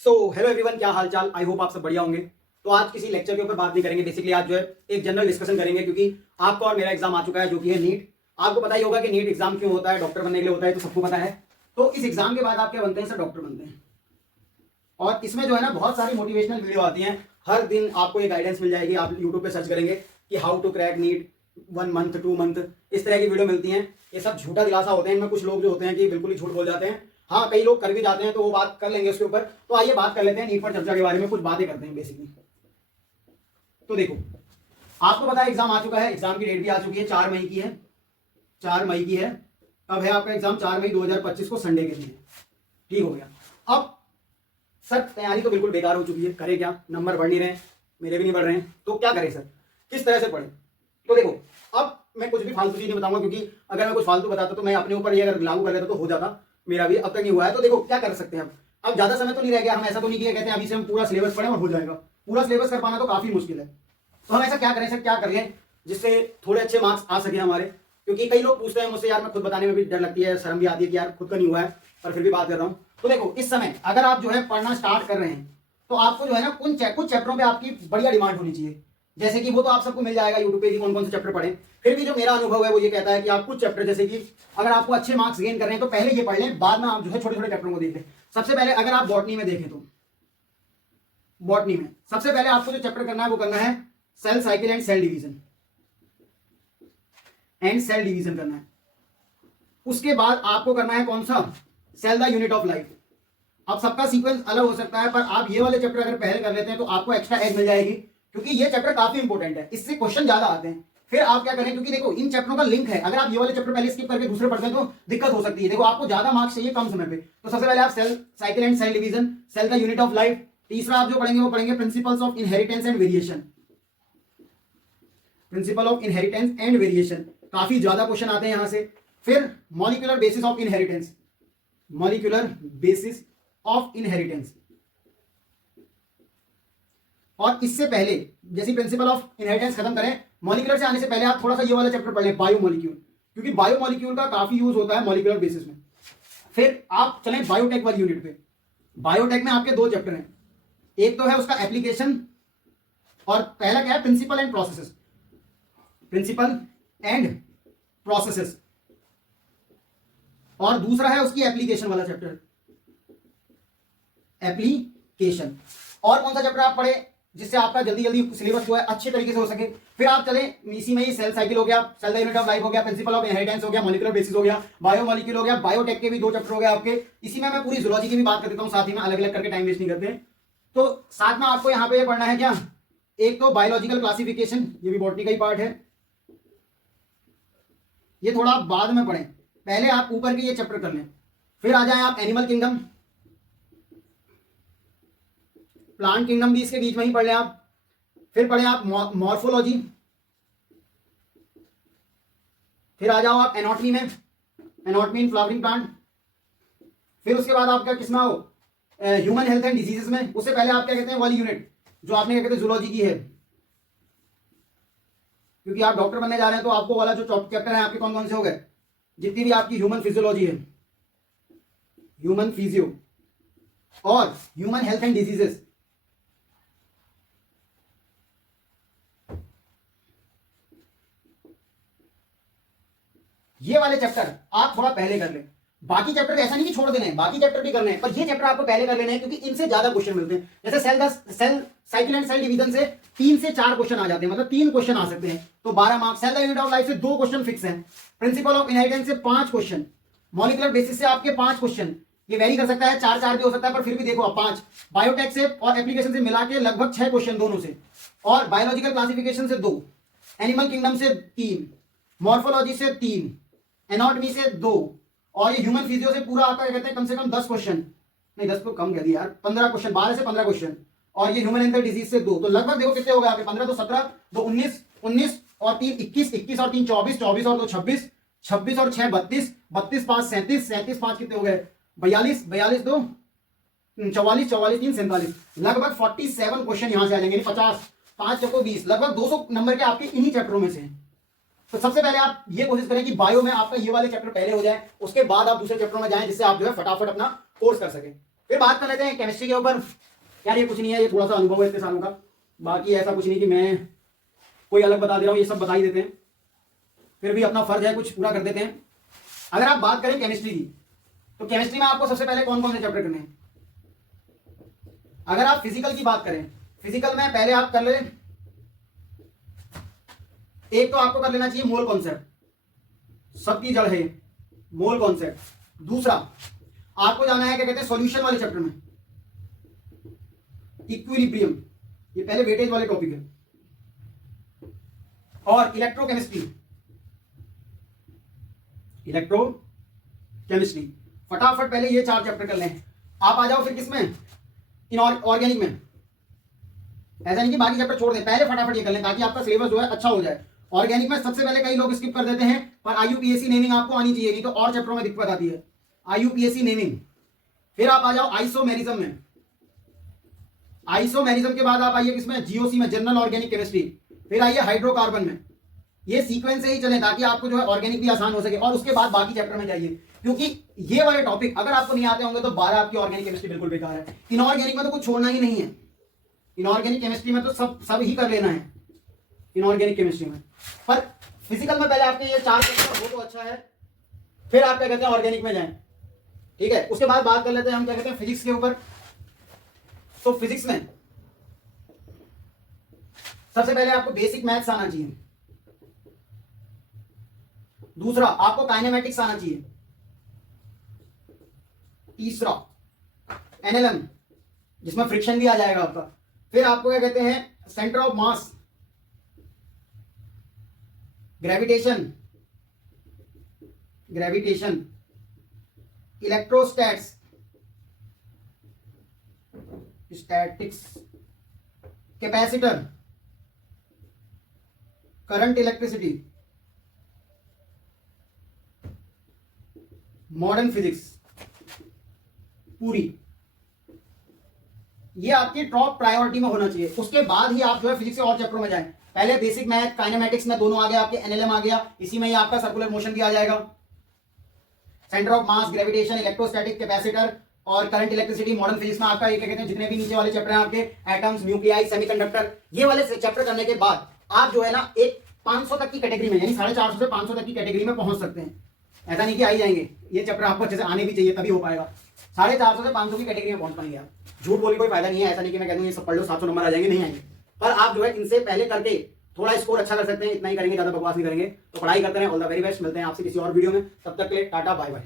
Hello everyone, क्या हाल चाल। I hope आप सब बढ़िया होंगे। तो आज किसी लेक्चर के ऊपर बात नहीं करेंगे। बेसिकली आज जो है एक जनरल डिस्कशन करेंगे, क्योंकि आपका और मेरा एग्जाम आ चुका है जो कि है नीट। आपको पता ही होगा कि नीट एग्जाम क्यों होता है, डॉक्टर बनने के लिए होता है, तो सबको पता है। तो इस एग्जाम के बाद आप क्या बनते हैं सर? डॉक्टर बनते हैं। और इसमें जो है ना बहुत सारी मोटिवेशनल वीडियो आती हैं। हर दिन आपको ये गाइडेंस मिल जाएगी। आप यूट्यूब पे सर्च करेंगे कि how to crack NEET 1 month 2 month, इस तरह की वीडियो मिलती हैं। ये सब झूठा दिलासा होते हैं। इनमें कुछ लोग जो होते हैं कि बिल्कुल ही झूठ बोल जाते हैं। हाँ, कई लोग कर भी जाते हैं, तो वो बात कर लेंगे उसके ऊपर। तो आइए बात कर लेते हैं नीट पर चर्चा के बारे में, कुछ बातें करते हैं बेसिकली। तो देखो, आपको पता है एग्जाम आ चुका है। एग्जाम की डेट भी आ चुकी है, 4 मई की है। 4 मई की है। अब है आपका एग्जाम 4 मई 2025 को, संडे के दिन। ठीक हो गया। अब सर तैयारी तो बिल्कुल बेकार हो चुकी है, करे क्या? नंबर बढ़ नहीं रहे हैं, मेरे भी नहीं बढ़ रहे हैं, तो क्या करें सर? किस तरह से पढ़े? तो देखो, अब मैं कुछ भी फालतू चीज नहीं बताऊंगा, क्योंकि अगर मैं कुछ फालतू बताता तो मैं अपने ऊपर ये अगर लागू कर लेता तो हो जाता। मेरा भी अब तक नहीं हुआ है। तो देखो क्या कर सकते हैं। अब ज्यादा समय तो नहीं रह गया। हम ऐसा तो नहीं किया कहते हैं अभी से हम पूरा सिलेबस पढ़ें और हो जाएगा। पूरा सिलेबस कर पाना तो काफी मुश्किल है। तो हम ऐसा क्या करें सर, क्या कर लें जिससे थोड़े अच्छे मार्क्स आ सके हमारे? क्योंकि कई लोग पूछते हैं मुझसे, यार मैं खुद बताने में भी डर लगती है, शर्म भी आती है कि यार खुद का नहीं हुआ है, पर फिर भी बात कर रहा हूँ। तो देखो, इस समय अगर आप जो है पढ़ना स्टार्ट कर रहे हैं, तो आपको जो है ना कुछ चैप्टरों पे आपकी बढ़िया डिमांड होनी चाहिए। जैसे कि वो तो आप सबको मिल जाएगा यूट्यूब पे कि कौन कौन से चैप्टर पढ़ें। फिर भी जो मेरा अनुभव है वो ये कहता है कि आप कुछ चैप्टर, जैसे कि अगर आपको अच्छे मार्क्स गेन कर रहे हैं तो पहले ये पढ़ लें, बाद में आप जो है छोटे छोटे चैप्टरों को देख लें। सबसे पहले अगर आप बॉटनी में देखें तो बॉटनी में सबसे पहले आपको जो चैप्टर करना है वो करना है cell cycle and cell division. करना है। उसके बाद आपको करना है कौन सा? Cell the unit of life. अब सबका सीक्वेंस अलग हो सकता है, पर आप ये वाले चैप्टर अगर पहले कर लेते हैं तो आपको एक्स्ट्रा एज मिल जाएगी, क्योंकि ये चैप्टर काफी इंपॉर्टेंट है। इससे क्वेश्चन ज्यादा आते हैं। फिर आप क्या करें, क्योंकि देखो इन चैप्टरों का लिंक है। अगर आप ये वाले चैप्टर पहले स्किप करके दूसरे पढ़ते हैं तो दिक्कत हो सकती है। देखो, आपको ज्यादा मार्क्स चाहिए कम समय पे, तो सबसे पहले आप cell cycle and cell division, cell the unit of life. तीसरा आप जो पढ़ेंगे वो पढ़ेंगे principles of inheritance and variation. Principle of inheritance and variation, काफी ज्यादा क्वेश्चन आते हैं यहां से। फिर molecular basis of inheritance, molecular basis of inheritance. और इससे पहले जैसे प्रिंसिपल ऑफ इनहेरिटेंस खत्म करें, मॉलिक्यूलर से आने से पहले आप थोड़ा सा ये वाला चैप्टर पढ़ लें, बायोमॉलिक्यूल, क्योंकि बायोमॉलिक्यूल का काफी यूज होता है मॉलिक्यूलर बेसिस में। फिर आप चलें बायोटेक वाली यूनिट पे। बायोटेक में आपके 2 चैप्टर हैं। एक तो है उसका एप्लीकेशन, और पहला क्या है? Principle and processes. Principle and processes. और दूसरा है उसकी एप्लीकेशन वाला चैप्टर, एप्लीकेशन। और कौन सा चैप्टर आप पढ़े जिससे आपका जल्दी जल्दी सिलेबस जो है अच्छे तरीके से हो सके? फिर आप चले इसी में ही सेल साइकिल हो गया, cell the unit of life हो गया, प्रिंसिपल ऑफ इनहेरिटेंस हो गया, मॉलिक्यूलर बेसिस हो गया, बायोमॉलिक्यूल हो गया, बायोटेक के भी 2 चैप्टर हो गए आपके। इसी में मैं पूरी जूलॉजी की भी बात कर देता हूं साथ ही में, अलग अलग करके टाइम वेस्ट नहीं करते। तो साथ में आपको यहां पे ये पढ़ना है क्या? एक तो बायोलॉजिकल क्लासिफिकेशन, ये भी बॉटनी का ही पार्ट है। ये थोड़ा बाद में पढ़ें, पहले आप ऊपर के ये चैप्टर कर लें। फिर आ जाए आप एनिमल किंगडम, प्लांट किंगडम भी इसके बीच में ही पढ़ लें आप। फिर पढ़ें आप मॉर्फोलॉजी। फिर आ जाओ आप एनाटॉमी में, एनाटॉमी इन फ्लावरिंग प्लांट। फिर उसके बाद आपका किसमें आओ? ह्यूमन हेल्थ एंड डिजीजेस में। उससे पहले आप क्या कहते हैं वाली यूनिट जो आपने क्या कहते हैं जूलॉजी की है, क्योंकि आप डॉक्टर बनने जा रहे हैं तो आपको वाला जो चैप्टर है आपके कौन कौन से हो गए? जितनी भी आपकी ह्यूमन फिजियोलॉजी है, ह्यूमन फिजियो और ह्यूमन हेल्थ एंड डिजीजेस। ये वाले चैप्टर आप थोड़ा पहले कर लें। बाकी चैप्टर ऐसा नहीं कि छोड़ देने हैं, बाकी चैप्टर भी करने हैं, पर ये चैप्टर आपको पहले कर लेने हैं, क्योंकि इनसे ज्यादा क्वेश्चन मिलते हैं। जैसे cell cycle and cell division से 3 से 4 क्वेश्चन आ जाते हैं, मतलब 3 क्वेश्चन आ सकते हैं, तो 12 marks. Cell the unit of life से 2 क्वेश्चन फिक्स हैं। प्रिंसिपल ऑफ इनहेरिटेंस से 5 क्वेश्चन, मॉलिक्यूलर बेसिस से आपके 5 क्वेश्चन। ये वेरी कर सकता है, 4 भी हो सकता है, पर फिर भी देखो आप 5। बायोटेक से और एप्लीकेशन से मिला के लगभग 6 क्वेश्चन दोनों से, और बायोलॉजिकल क्लासिफिकेशन से 2, एनिमल किंगडम से 3, मॉर्फोलॉजी से 3, एनाटॉमी से 2, और ये ह्यूमन फिजियो से पूरा आपका कहते हैं कम से कम 10 क्वेश्चन, नहीं 10 तो कम कह दिया यार, 15 क्वेश्चन, 12 से 15 क्वेश्चन। और ये ह्यूमन हेल्थ डिजीज से 2, तो लगभग देखो कितने हो गए आपके? 15 तो 17, 2 19, 19 और 3 21, 21 और 3 24, 24 और 2 26, 26 और 6 32, 32 5 37, 37 5 कितने हो गए? 42, 42 2 44, 44 3 47, लगभग 47 क्वेश्चन यहां से आ जाएंगे। 50, 5 चौको 20, लगभग 200 नंबर के आपके इन्हीं चैप्टरों में से हैं। तो सबसे पहले आप ये कोशिश करें कि बायो में आपका ये वाले चैप्टर पहले हो जाए, उसके बाद आप दूसरे चैप्टरों में जाएं, जिससे आप जो है फटाफट अपना कोर्स कर सकें। फिर बात कर लेते हैं केमिस्ट्री के ऊपर। यार ये कुछ नहीं है, ये थोड़ा सा अनुभव है इतने सालों का, बाकी ऐसा कुछ नहीं कि मैं कोई अलग बता दे रहा हूँ, ये सब बता ही देते हैं, फिर भी अपना फर्ज है कुछ पूरा कर देते हैं। अगर आप बात करें केमिस्ट्री की, तो केमिस्ट्री में आपको सबसे पहले कौन कौन से चैप्टर करने हैं? अगर आप फिजिकल की बात करें, फिजिकल में पहले आप कर ले, एक तो आपको कर लेना चाहिए मोल कॉन्सेप्ट, सबकी जड़ है मोल कॉन्सेप्ट। दूसरा आपको जाना है क्या कहते हैं सॉल्यूशन वाले चैप्टर में, इक्विलिब्रियम, ये पहले वेटेज वाले टॉपिक है, और इलेक्ट्रोकेमिस्ट्री, इलेक्ट्रोकेमिस्ट्री। फटाफट पहले ये 4 चैप्टर कर लें। आप आ जाओ फिर किसमें, ऑर्गेनिक में। ऐसा नहीं कि बाकी चैप्टर छोड़ दें, पहले फटाफट ये कर लें ताकि आपका सिलेबस जो है अच्छा हो जाए। ऑर्गेनिक में सबसे पहले कई लोग स्किप कर देते हैं, पर आईयूपीएसी नेमिंग आपको आनी चाहिए, नहीं तो और चैप्टरों में दिक्कत आती है। IUPAC naming. फिर आप आ जाओ आइसोमेरिज्म में। आइसोमेरिज्म के बाद आप आइए किसमें, जीओसी में, जनरल ऑर्गेनिक केमिस्ट्री। फिर आइए हाइड्रोकार्बन में। ये सीक्वेंस से ही चले ताकि आपको जो है ऑर्गेनिक भी आसान हो सके, और उसके बाद बाकी चैप्टर में जाइए, क्योंकि ये वाले टॉपिक अगर आपको नहीं आते होंगे तो 12 आपकी ऑर्गेनिक केमिस्ट्री बिल्कुल बेकार है। इनऑर्गेनिक में तो कुछ छोड़ना ही नहीं है, इनऑर्गेनिक केमिस्ट्री में तो सब ही कर लेना है इनऑर्गेनिक केमिस्ट्री में। पर फिजिकल में पहले आपके ये 4 चैप्टर हो तो अच्छा है, फिर आप क्या कहते हैं ऑर्गेनिक में जाएं, ठीक है। उसके बाद बात कर लेते हैं हम क्या कहते हैं फिजिक्स के ऊपर। तो फिजिक्स में सबसे पहले आपको बेसिक मैथ्स आना चाहिए, दूसरा आपको काइनेमेटिक्स आना चाहिए, तीसरा एनएलएम जिसमें फ्रिक्शन भी आ जाएगा आपका। फिर आपको क्या कहते हैं centre of mass, gravitation, electrostats, statics, capacitor, current electricity, modern physics पूरी, ये आपकी टॉप प्रायोरिटी में होना चाहिए। उसके बाद ही आप जो है फिजिक्स के और चैप्टरों में जाएं। पहले बेसिक मैथ, काइनेमेटिक्स में दोनों आ गया आपके, एनएलएम आ गया, इसी में ही आपका सर्कुलर मोशन भी आ जाएगा, centre of mass, gravitation, electrostatic, capacitor और करंट इलेक्ट्रिसिटी। मॉडर्न फिजिक्स में आपका ये क्या कहते हैं जितने भी नीचे वाले चैप्टर हैं आपके, एटम्स, न्यूक्लियाई, सेमीकंडक्टर, ये वाले चैप्टर करने के बाद आप जो है ना एक 500 तक की कैटेगरी में, यानी 450 से 500 तक की कैटेगरी में पहुंच सकते हैं। ऐसा नहीं कि आ ही जाएंगे, ये चैप्टर आपको अच्छे से आने भी चाहिए तभी हो पाएगा। 450 से 500 की कैटेगरी में पहुंच पाएंगे आप। झूठ बोलने कोई फायदा नहीं है, ऐसा नहीं कि मैं कह दूं ये सब पढ़ लो 700 नंबर आ जाएंगे, नहीं आएंगे। पर आप जो है इनसे पहले करके थोड़ा स्कोर अच्छा कर सकते हैं, इतना ही करेंगे, ज्यादा बकवास नहीं करेंगे। तो पढ़ाई करते हैं, ऑल द वेरी बेस्ट। मिलते हैं आपसे किसी और वीडियो में, तब तक के लिए टाटा बाय बाय।